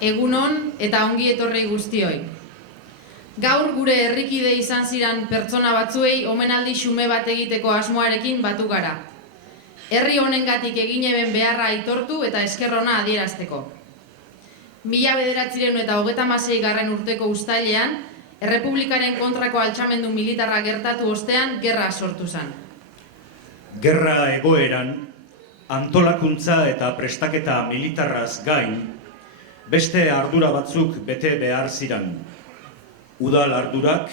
Egunon eta ongi etorri guztioi. Gaur gure herrikide izan ziren pertsona batzuei omenaldi xume bat egiteko asmoarekin batu gara. Herri honengatik egin eben beharra aitortu eta esker ona adierazteko. 1936 urteko uztailean, Errepublikaren kontrako altxamendu militarra gertatu ostean gerra sortu zen. Gerra egoeran, antolakuntza eta prestaketa militarraz gain, beste ardura batzuk bete behar ziren. Udal ardurak,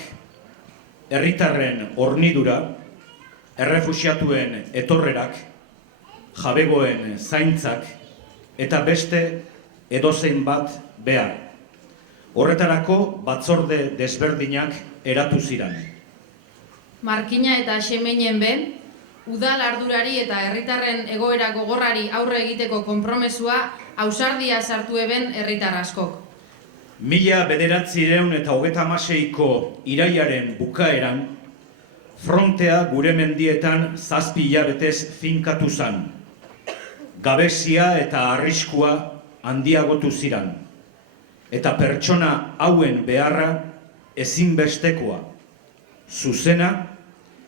herritarren hornidura, errefuxiatuen etorrerak, jabegoen zaintzak eta beste edozein bat behar. Horretarako batzorde desberdinak eratu ziren. Markina eta Xemeinen be, udal ardurari eta herritarren egoera gogorrari aurre egiteko konpromesua ausardia sartu eben herritar askok. 1936ko irailaren bukaeran, frontea gure mendietan 7 hilabetez finkatu zen. Gabezia eta arriskua handiagotu ziren. Eta pertsona hauen beharra ezinbestekoa, zuzena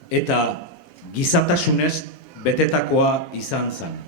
eta gizatasunez betetakoa izan zen.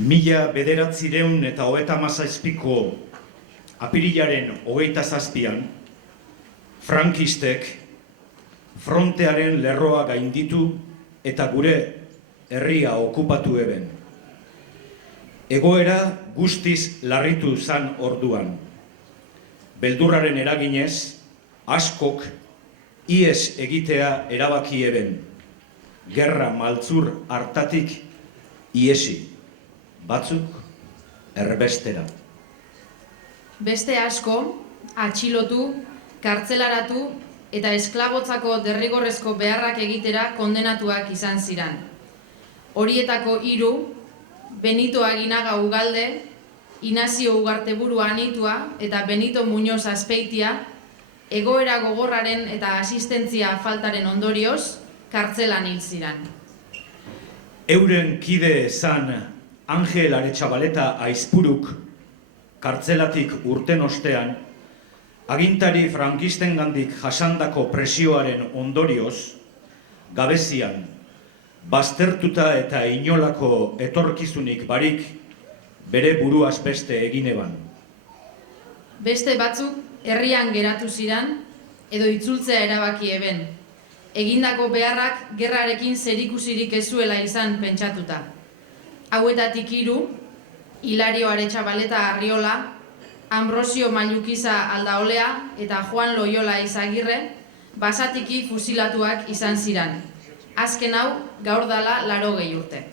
1937ko apirilaren 27an, frankistek frontearen lerroa gainditu eta gure herria okupatu eben. Egoera guztiz larritu zan orduan. Beldurraren eraginez, askok ihes egitea erabaki eben. Gerra maltzur hartatik ihesi, batzuk erbestera. Beste asko, atxilotu, kartzelaratu eta esklabotzako derrigorrezko beharrak egitera kondenatuak izan ziran. Horietako 3, Benito Aginaga Ugalde, Inazio Ugarteburu Anitua eta Benito Muñoz Azpeitia, egoera gogorraren eta asistentzia faltaren ondorioz, kartzelan hil ziran. Euren kide zan Angel Aretxabaleta Aizpuruk kartzelatik urten ostean, agintari frankistengandik jasandako presioaren ondorioz, gabezian, baztertuta eta inolako etorkizunik barik, bere buruaz beste egin eban. Beste batzuk herrian geratu ziran edo itzultzea erabaki eben. Egindako beharrak gerrarekin zerikusirik ez zuela izan pentsatuta. Hauetatik 3, Hilario Aretxabaleta Arriola, Ambrosio Mailukiza Aldaolea eta Juan Loyola Izagirre basatiki fusilatuak izan ziran. Azken hau gaur dala 80 urte.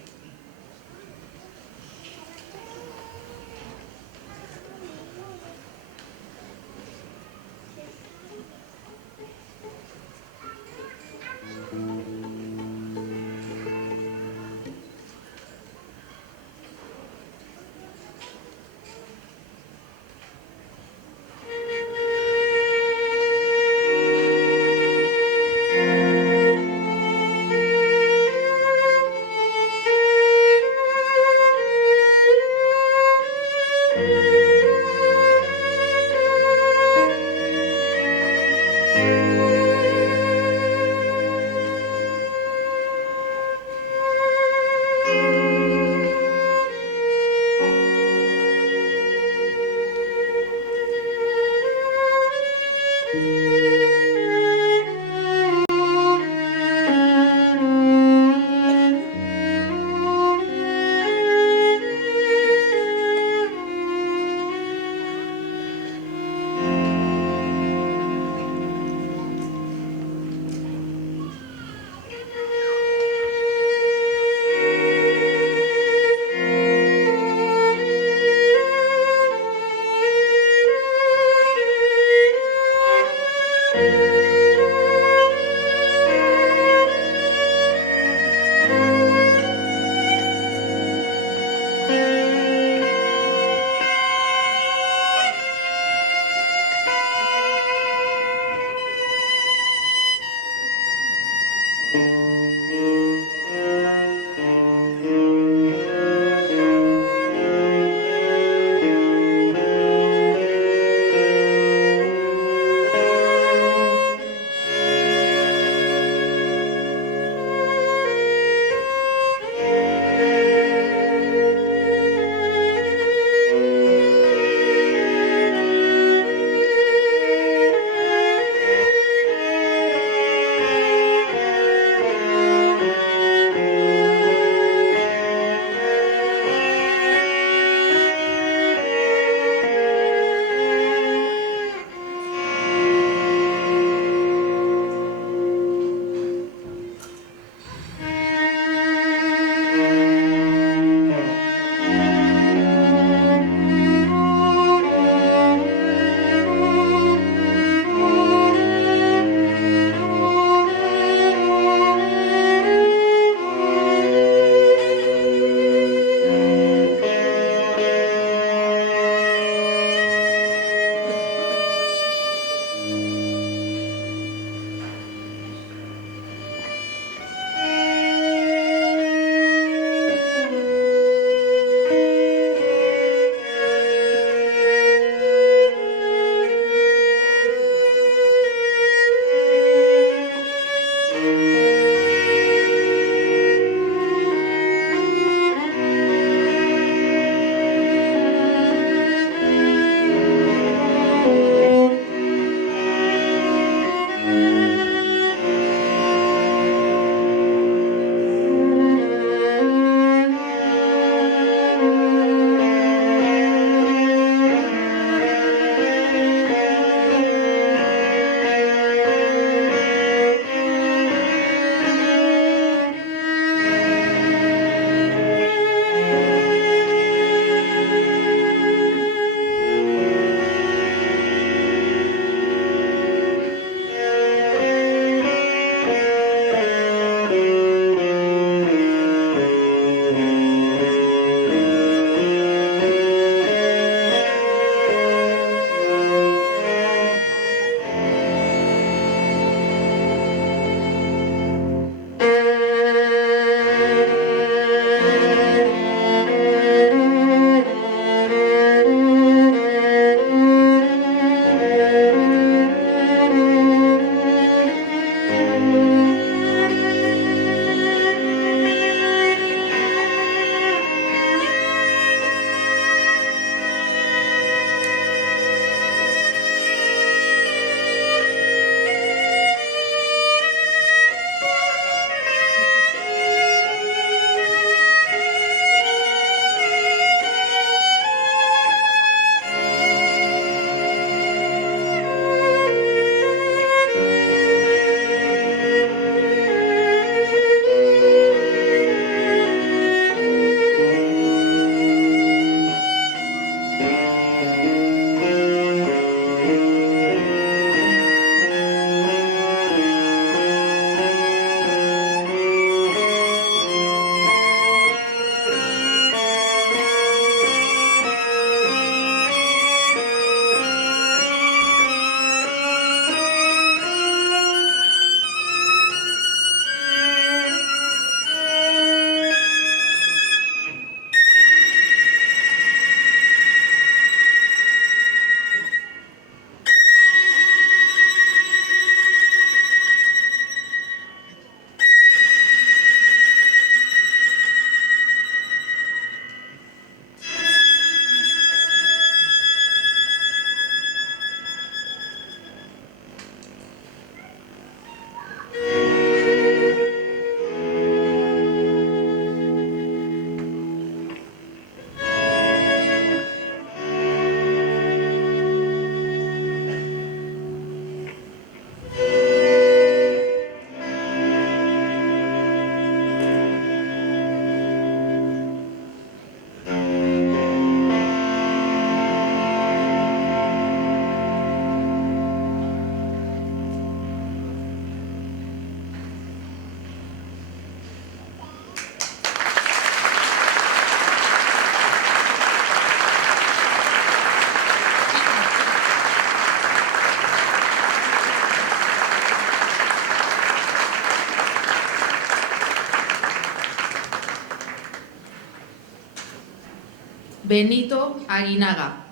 Benito Aginaga,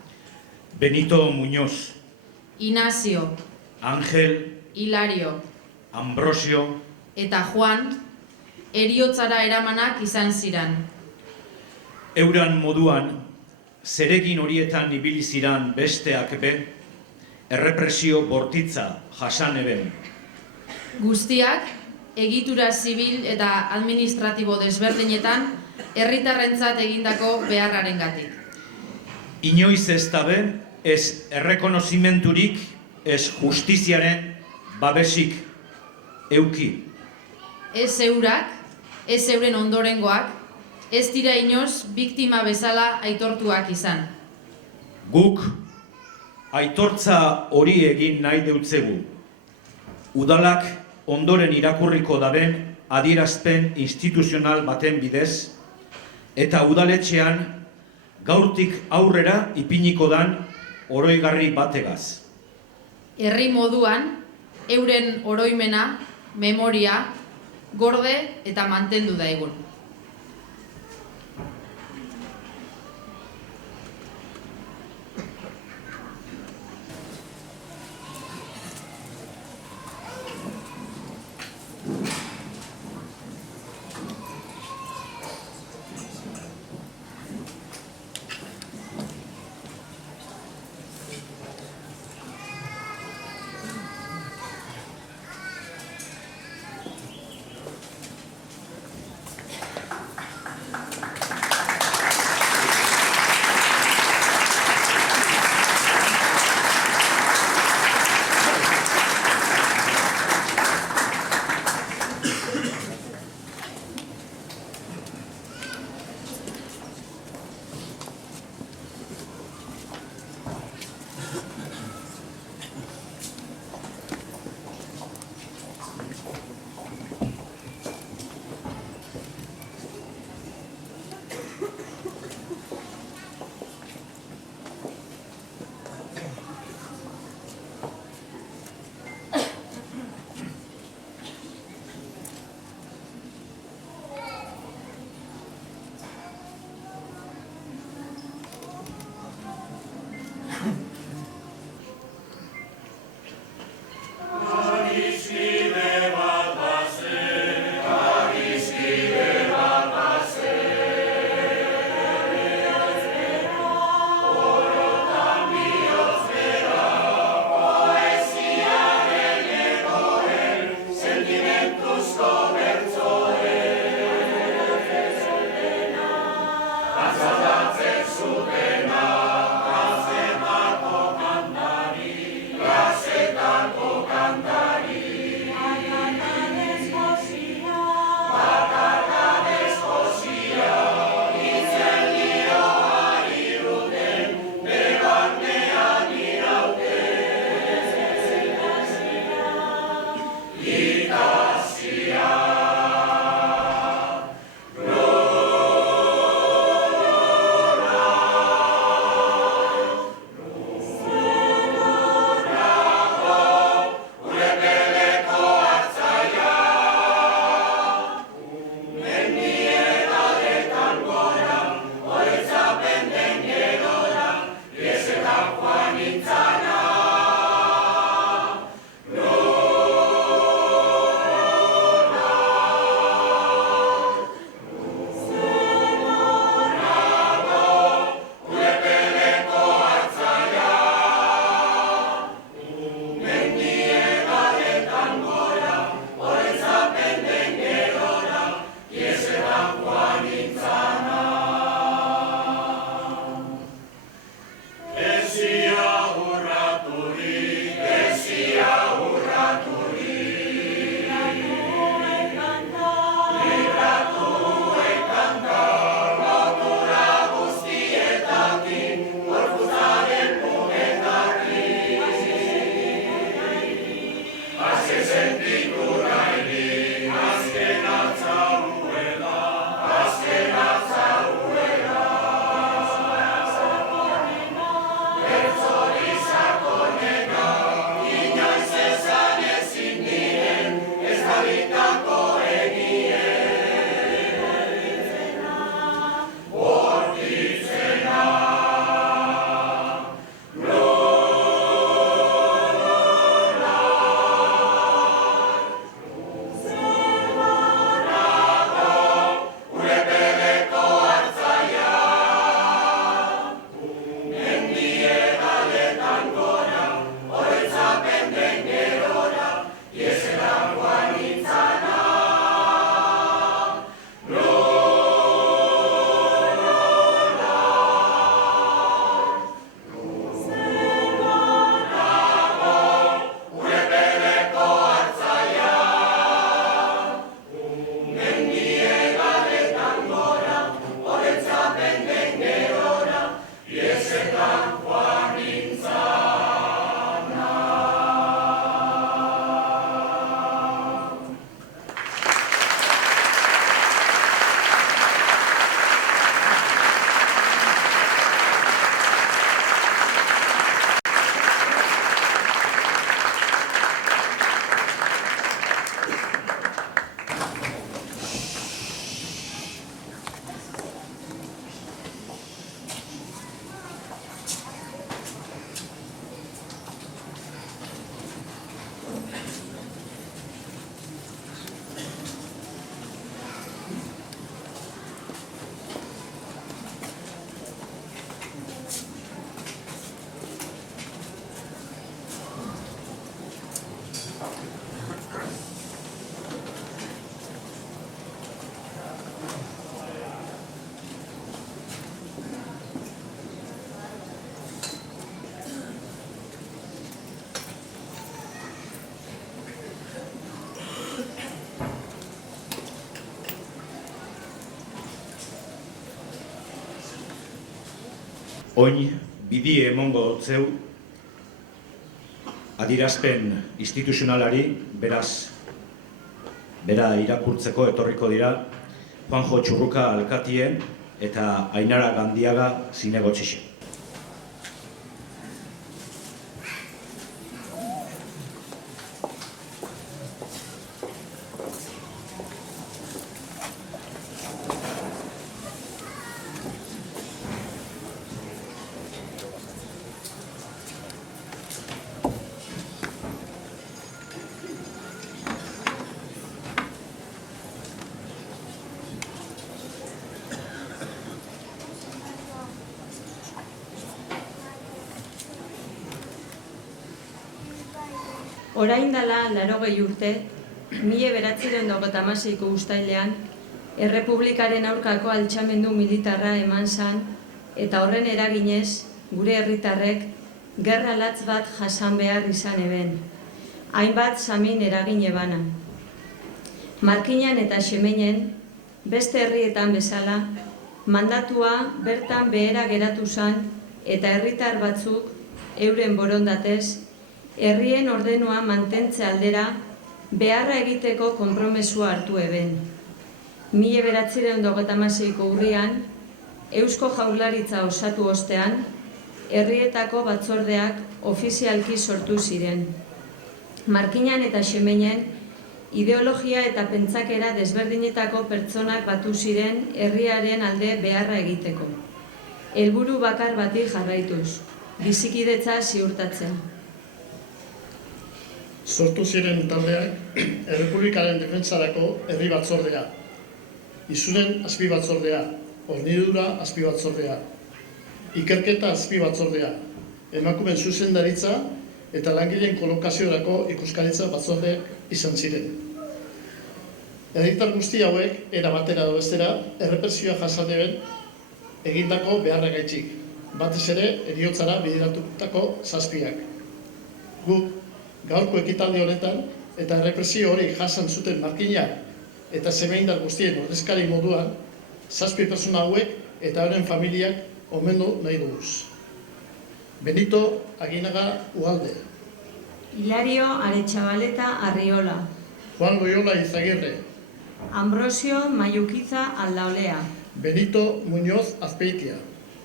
Benito Muñoz, Inazio, Ángel, Hilario Ambrosio, eta Juan heriotzara eramanak izan ziran. euran moduan, zeregin horietan ibili ziran besteak be, errepresio bortitza jasan eben. Guztiak, egitura zibil eta administratibo desberdinetan herritarrentzat egindako beharrarengatik. Inoiz ez dabe, ez errekonozimenturik, ez justiziaren babesik euki. Ez eurak, ez euren ondorengoak, ez dira inoz biktima bezala aitortuak izan. Guk aitortza hori egin nahi deutzegu. Udalak ondoren irakurriko daben adierazpen instituzional baten bidez, eta udaletxean gaurtik aurrera ipiniko dan oroigarri bategaz. Herri moduan, euren oroimena, memoria, gorde eta mantendu daigun. Oin bidie emongo dotzeu adierazpen instituzionalari, beraz, bera irakurtzeko etorriko dira Juanjo Txurruka alkatie eta Ainara Gandiaga zinegotxixe. Orain dela 80 urte, 1956ko uztailean, Errepublikaren aurkako altxamendu militarra eman zan, eta horren eraginez, gure herritarrek gerra latz bat jasan behar izan eben. Hainbat samin eragin ebana. Markinan eta Xemeinen, beste herrietan bezala, mandatua bertan behera geratu zan, eta herritar batzuk, euren borondatez, herrien ordenua mantentze aldera beharra egiteko konpromesua hartu eben. 1956ko urrian, Eusko Jaurlaritza osatu ostean, herrietako batzordeak ofizialki sortu ziren. Markinan eta Xemeinen, ideologia eta pentsakera desberdinetako pertsonak batu ziren herriaren alde beharra egiteko. Helburu bakar bati jarraituz, bizikidetza ziurtatzen. Sortu ziren taldeak Errepublikaren defentsarako herri batzordea, isunen azpi batzordea, hornidura azpi batzordea, ikerketa azpi batzordea, emakumen zuzendaritza eta langileen kolokaziorako ikuskaritza batzordeak izan ziren. Herritar guzti hauek, era batera edo bestera, errepresioa jasan eben egindako beharragaitzik, batez ere heriotzara bideratutako zazpiak. Guk, gaurko ekitaldi honetan, eta errepresio hori jasan zuten Markinak eta Xemeindar guztien ordezkari moduan, 7 pertsona hauek eta euren familiak omendu nahi duguz. Benito Aginaga Ugalde, Hilario Aretxabaleta Arriola, Juan Loyola Izagirre, Ambrosio Mayukiza Aldaolea, Benito Muñoz Azpeitia,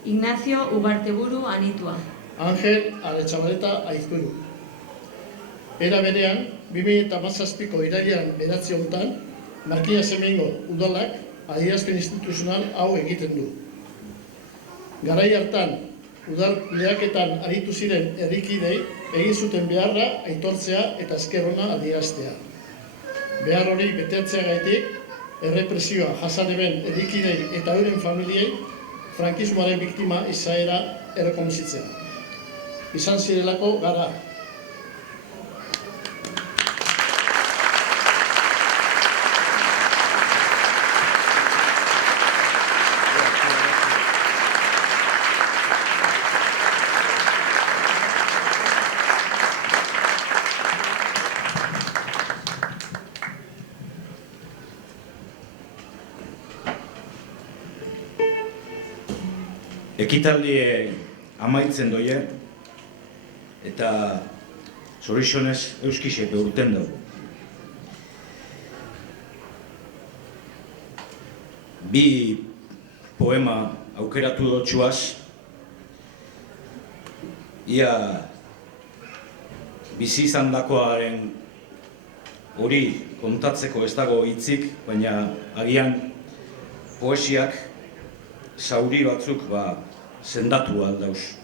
Ignacio Ugarteburu Anitua, Ángel Aretxabaleta Aizpuru. Era berean, 2017ko irailean 9 honetan, Markina Xemeingo udalak adierazpen instituzional hau egiten du. Garai hartan, udal lehiaketan aritu ziren herrikidei egin zuten beharra aitortzea eta esker ona adieraztea. Behar hori betetzeagatik, errepresioa jasan eben herrikidei eta euren familiei frankismoaren biktima izaera errekonozitzea. Izan zirelako gara. Ekitaldie amaitzen doie, eta zorixonez euskixek urten dugu. Bi poema aukeratu dotxuaz, ia bizi izandakoaren hori kontatzeko ez dago hitzik, baina agian poesiak zauri batzuk sendatu aldauz.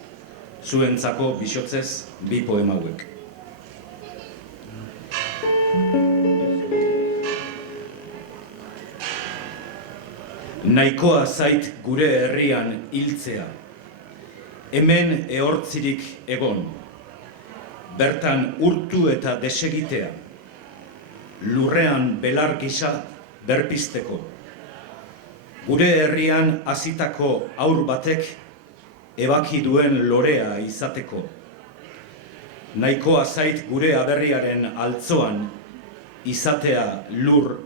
Zuentzako bisotzez bi poema hauek. Nahikoa zait gure herrian hiltzea, hemen ehortzirik egon, bertan urtu eta desegitea, lurrean belar gisa berpizteko. Gure herrian hasitako haur batek ebaki duen lorea izateko. Nahikoa zait gure aberriaren altzoan izatea lur,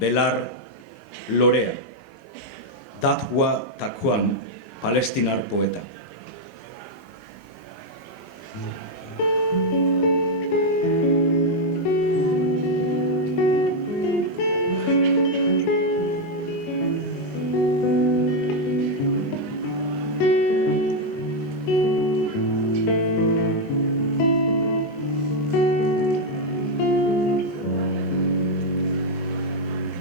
belar, lorea. Dathua Takuan, palestinar poeta.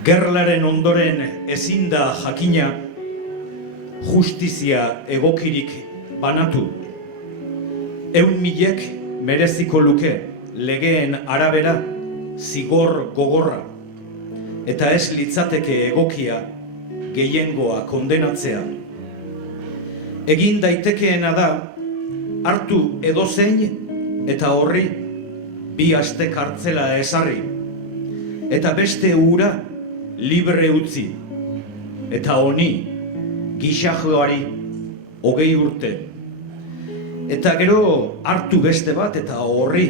Gerlaren ondoren ezin da jakina justizia egokirik banatu. 100.000 mereziko luke legeen arabera zigor gogorra, eta ez litzateke egokia gehiengoa kondenatzea. Egin daitekeena da hartu edozein eta horri 2 aste kartzela ezarri, eta beste ura libre utzi, eta honi gixajoari 20 urte. Eta gero hartu beste bat eta horri,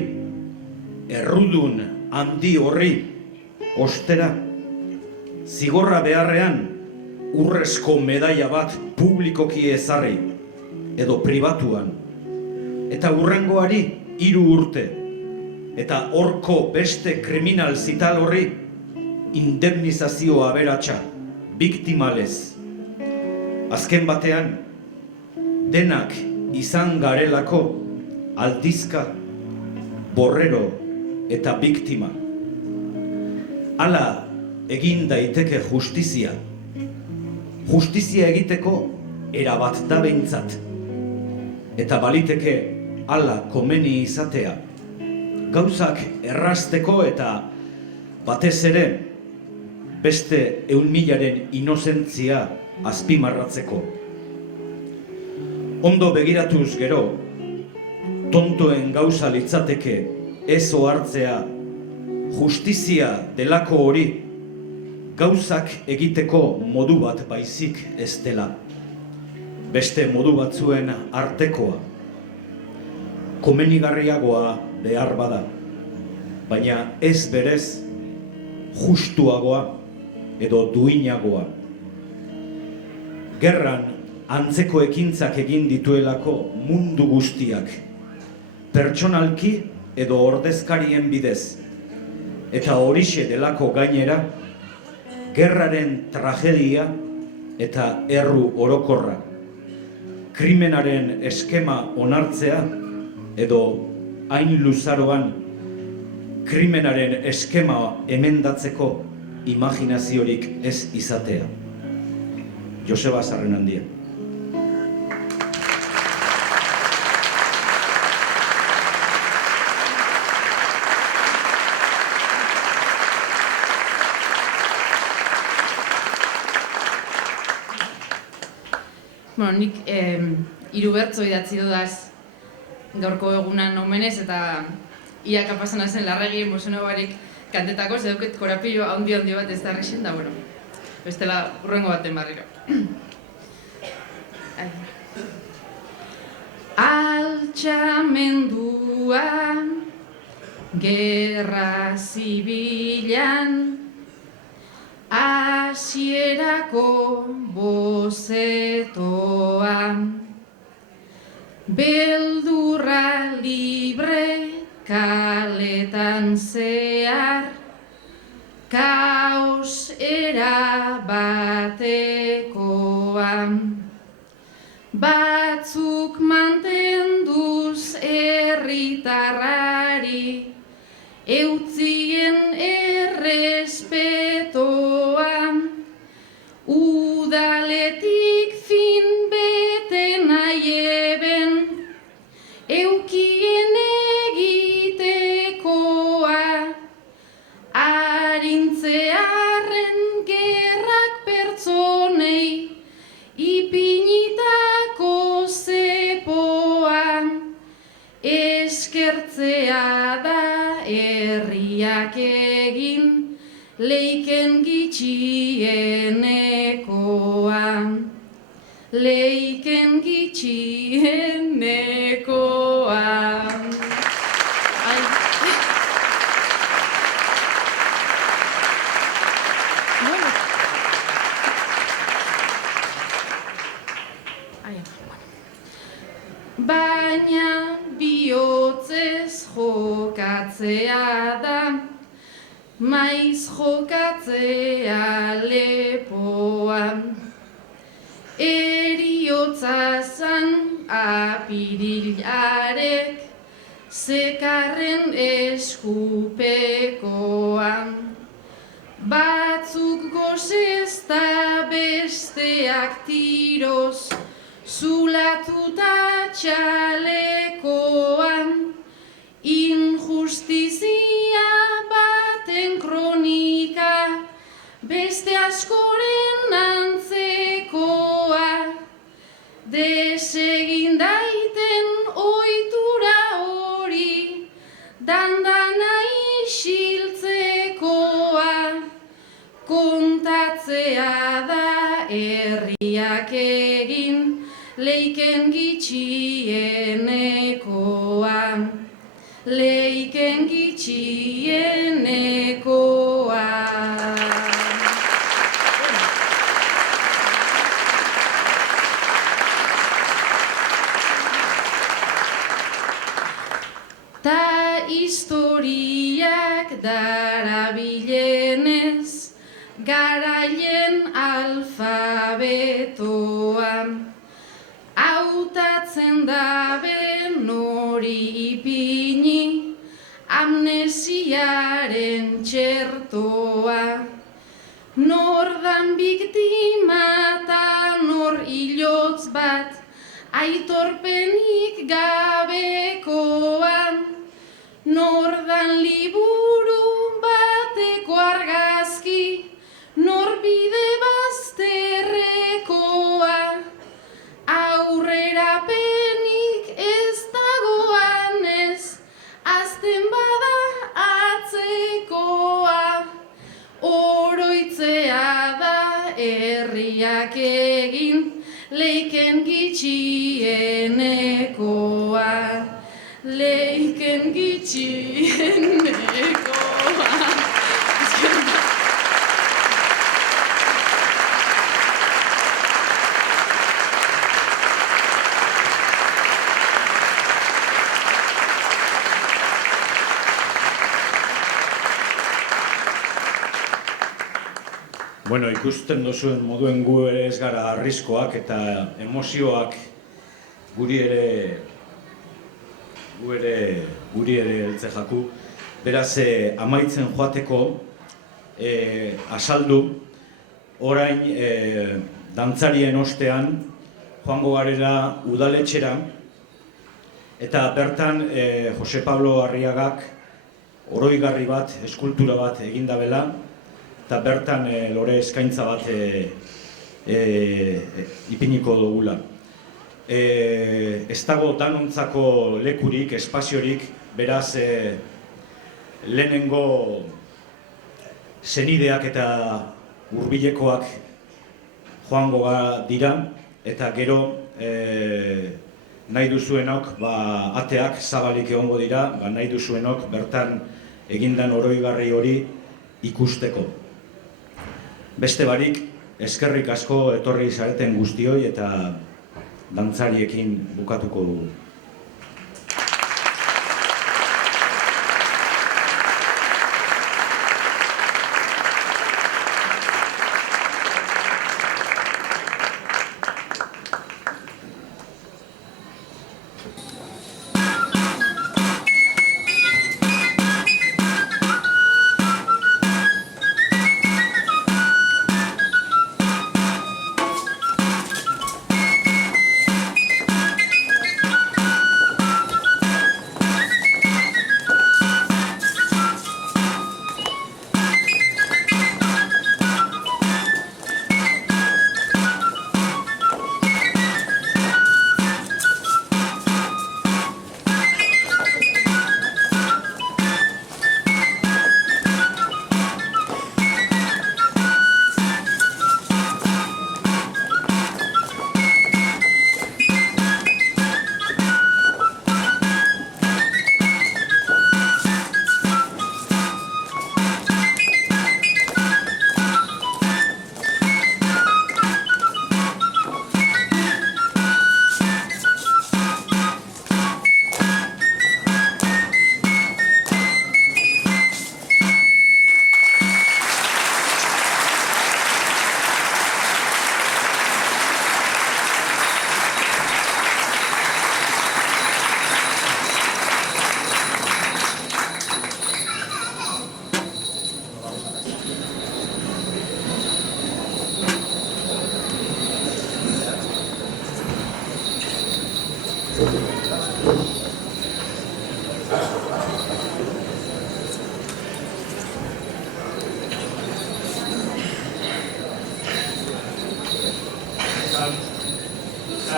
errudun handi horri, ostera, zigorra beharrean urrezko medaia bat publikoki ezarri, edo pribatuan, eta hurrengoari 3 urte, eta horko beste kriminal zital horri, indemnizazio aberatsa, biktimalez. Azken batean, denak izan garelako aldizka, borrero eta biktima. Hala egin daiteke justizia. Justizia egiteko erabat da behintzat. Eta baliteke hala komeni izatea. Gauzak errazteko eta batez ere beste 100.000-aren inozentzia azpimarratzeko. Ondo begiratuz gero, tontoen gauza litzateke ez ohartzea justizia delako hori gauzak egiteko modu bat baizik ez dela. Beste modu batzuen artekoa. Komenigarriagoa behar bada, baina ez berez justuagoa edo duinagoa. Gerran antzeko ekintzak egin dituelako mundu guztiak, pertsonalki edo ordezkarien bidez, eta horixe delako gainera, gerraren tragedia eta erru orokorra, krimenaren eskema onartzea edo hain luzaroan krimenaren eskema emendatzeko imaginaziorik ez izatea. Joseba Zarrenandia. Bueno, nik 3 bertso idatzi dudaz gaurko egunan omenez, eta ia kapasana zen Larregi emoziono barik kantetako, ze dauket korapillo handi bat ez da rixen, da, bueno, bestela urrengo baten barriro. Altxamendua gerra zibilan hasierako bozetoa, beldurra libre kaletan zehar, kaos erabatekoa. Batzuk mantenduz herritarrari eutzien errespetoa, udaletik fin bete nahi eben eukien egitekoa, arintzearen gerrak pertsonei ipinitako zepoa, eskertzea da herriak leiken gitxienekoa. Leiken gitxienekoa. Baina bihotzez jokatzea da, maiz jokatzea lepoa. Eriotza zan apirilarek, zekarren eskupekoa. Batzuk gozez ta besteak tiroz, zulatuta txalekoan, injustizia baten kronika, beste askoren antzekoa. Desegin daiten ohitura hori, dandana isiltzekoa. Kontatzea da herriak egin, leiken gitxienekoa, leiken gitxienekoa. Ta historiak darabilenez, garaien alfabetoa. Hautatzen dabe nori ipini, amnesiaren txertoa. Nor dan biktima ta nor hilotz bat, aitorpenik gabekoan. Nor dan liburu bateko argazki, nor bide bazterrekoa. Aurrerapenik ez dagoanez, azten bada atzekoa. Oroitzea da herriak egin, leiken gitxienekoa, leiken gitxienekoa. Bueno, ikusten duzuen moduen gu ere ez gara arriskoak eta emozioak guri ere heltze jaku. Beraz, amaitzen joateko azaldu, orain dantzarien ostean joango garela udaletxera eta bertan Jose Pablo Arriagak oroigarri bat, eskultura bat egindabela, eta bertan lore eskaintza bat ipiniko dugula. Ez dago danontzako lekurik, espaziorik, beraz lehenengo zenideak eta hurbilekoak joango dira, eta gero nahi duzuenok ateak zabalik egongo dira, nahi duzuenok bertan egindan oroigarri hori ikusteko. Beste barik, eskerrik asko etorri zareten guztioi eta dantzariekin bukatuko dugu.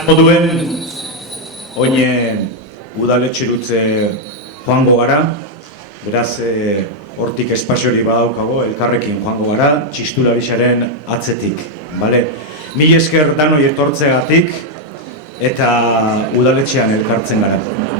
Moduen, oine udaletxerutze joango gara, beraz hortik espaziori badaukago, elkarrekin joango gara, txistulabixaren atzetik. Mil esker danoi etortzegatik eta udaletxean elkartzen gara.